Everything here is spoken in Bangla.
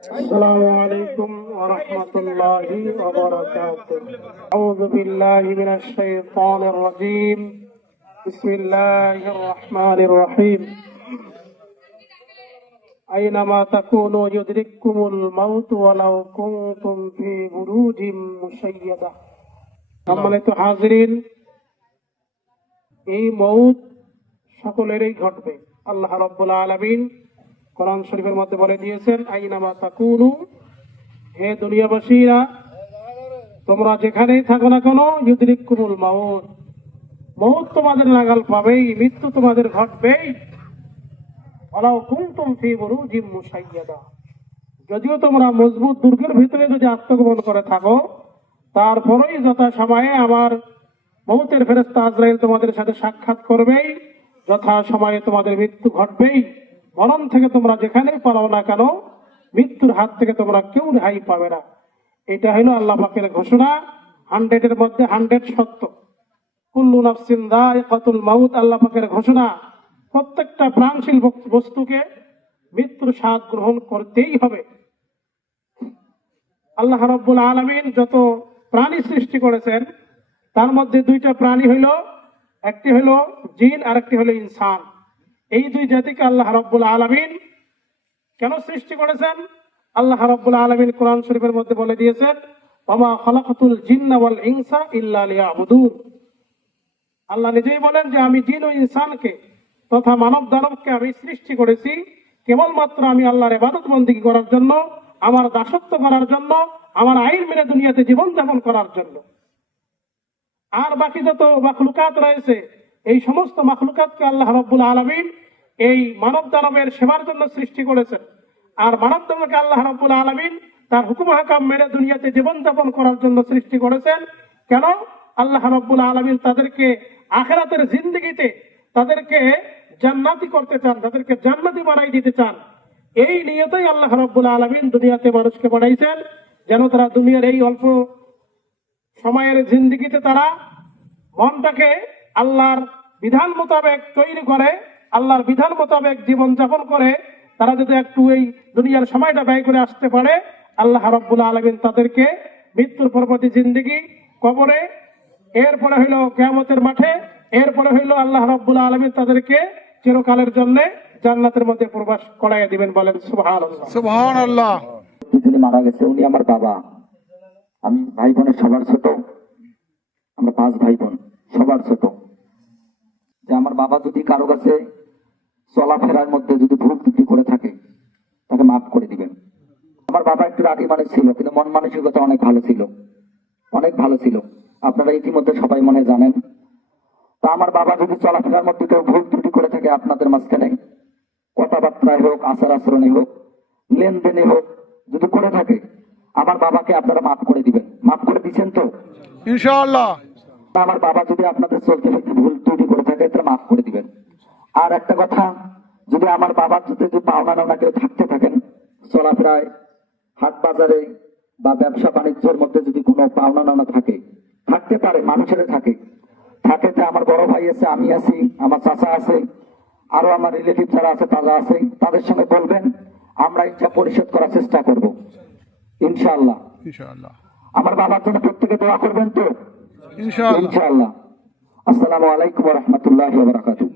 السلام عليكم ورحمة الله وبركاته. أعوذ بالله من الشيطان الرجيم. بسم الله الرحمن الرحيم. أينما تكونوا يدرككم الموت ولو كنتم في بروج مشيدة. সম্মানিত হাজিরিন, এই মউত সকলেরই ঘটবে। আল্লাহ রাব্বুল আলামিন কোরআন শরীফের মধ্যে বলে দিয়েছেন, আইনামা তাকুনু, হে দুনিয়াবাসীরা তোমরা যেখানেই থাকো না কেন, ইউদরিকুমুল মাউত, মউত তোমাদের নাগাল পাবেই, মৃত্যু তোমাদের ঘটবেই। ওয়ালাউ কুনতুম ফি বুরুজিম মুশাইয়াদা, যদিও তোমরা মজবুত দুর্গের ভিতরে যদি আত্মগোপন করে থাকো, তারপরেই যথা সময়ে আমার মউতের ফেরেশতা আজরাইল তোমাদের সাথে সাক্ষাৎ করবেই, যথা সময়ে তোমাদের মৃত্যু ঘটবেই। মরণ থেকে তোমরা যেখানেই পালাও না কেন, মৃত্যুর হাত থেকে তোমরা কেউ রেহাই পাবে না। এটা হলো আল্লাহ পাকের ঘোষণা, 100-এর মধ্যে 100 সত্য। কুল্লু নাফসিন যায়িকাতুল মাউত, আল্লাহ পাকের ঘোষণা, প্রত্যেকটা প্রাণশীল বস্তুকে মৃত্যুর স্বাদ গ্রহণ করতেই হবে। আল্লাহ রাব্বুল আলামিন যত প্রাণী সৃষ্টি করেছেন, তার মধ্যে দুইটা প্রাণী হইল, একটি হইল জিন আর একটি হইল ইনসান। এই দুই জাতিকে আল্লাহ রাব্বুল আলামিন কেন সৃষ্টি করেছেন? আল্লাহ রাব্বুল আলামিন কোরআন শরীফের মধ্যে বলে দিয়েছেন, ওমা খালাকাতুল জিন্না ওয়াল ইনসা ইল্লা লিয়াবুদুন। আল্লাহ নিজেই বলেন যে আমি জিন ও ইনসানকে তথা মানব দানবকে আমি সৃষ্টি করেছি কেবলমাত্র আমি আল্লাহর ইবাদত বন্দেগী করার জন্য, আমার দাসত্ব করার জন্য, আমার আইন মেনে দুনিয়াতে জীবন যাপন করার জন্য। আর বাকি যত মাখলুকাত রয়েছে, এই সমস্ত মাখলুকাতকে আল্লাহ রাব্বুল আলামিন এই মানব দানবের সেবার জন্য সৃষ্টি করেছেন। আর মানব দানবকে আল্লাহ রাব্বুল আলামিন তার হুকুম হাকাম মেনে দুনিয়াতে জীবন যাপন করার জন্য সৃষ্টি করেছেন। কেন? আল্লাহ রাব্বুল আলামিন তাদেরকে আখিরাতের জিন্দেগিতে তাদেরকে জান্নাতি করতে চান, তাদেরকে জান্নাতি বানাই দিতে চান। এই নিয়তেই আল্লাহ রাব্বুল আলামিন দুনিয়াতে মানুষকে পাঠাইছেন, যেন তারা দুনিয়ার এই অল্প সময়ের জিন্দেগিতে তারা মনটাকে আল্লাহর বিধান মোতাবেক তৈরি করে, আল্লাহর বিধান মোতাবেক জীবন যাপন করে। তারা যদি একটু এই দুনিয়ার সময়টা ব্যয় করে আসতে পারে, আল্লাহ রাব্বুল আলামিন তাদেরকে মৃত্যুর পরবর্তী জিন্দেগি, কবরে, এরপরে হইল কিয়ামতের মাঠে, এরপরে হইল আল্লাহ রাব্বুল আলামিন তাদেরকে চিরকালের জন্য জান্নাতের মধ্যে প্রবেশ করাইয়া দিবেন। বলেন সুবহানাল্লাহ। সুবহানাল্লাহ। যিনি মারা গেছে উনি আমার বাবা। আমি ভাই বোনের সবার ছোট, আমরা 5 ভাই বোন, সবার ছোট। যে আমার বাবা যদি কারো কাছে চলাফেরার মধ্যে যদি ভুল ত্রুটি করে থাকে, তাকে মাফ করে দিবেন। আমার বাবা একটু রাগী মানুষ ছিল, কিন্তু মন মানসিকতা অনেক ভালো ছিল, অনেক ভালো ছিল। আপনারা ইতিমধ্যে সবাই মনে জানেন। তা আমার বাবা যদি চলাফেরার মধ্যে কেউ ভুল ত্রুটি করে থাকে আপনাদের মাঝখানে, কথাবার্তায় হোক, আচার আচরণে হোক, লেনদেনে হোক, যদি করে থাকে, আমার বাবাকে আপনারা মাফ করে দিবেন। মাফ করে দিচ্ছেন তো ইনশাআল্লাহ? আমার বাবা যদি আপনাদের চলতে ফিরতে ভুল ত্রুটি করে থাকে, তাহলে মাফ করে দিবেন। আর একটা কথা, যদি আমার বাবার যদি পাওনা নাওনা কেউ থাকতে থাকেন, চলাফেরায়, হাট বাজারে বা ব্যবসা বাণিজ্যের মধ্যে যদি কোনো পাওনা নাওনা থাকে, থাকতে পারে, মানুষের থাকে, তো আমার বড় ভাই আছে, আমি আছি, আমার চাচা আছে, আরো আমার রিলেটিভ যারা আছে তারা আছে, তাদের সঙ্গে বলবেন, আমরা এটা পরিশোধ করার চেষ্টা করব ইনশাআল্লাহ। ইনশাআল্লাহ। আমার বাবার জন্য প্রত্যেকে দোয়া করবেন তো ইনশাআল্লাহ। ইনশাআল্লাহ। আসসালামু আলাইকুম ওয়া রাহমাতুল্লাহি ওয়া বারাকাতুহু।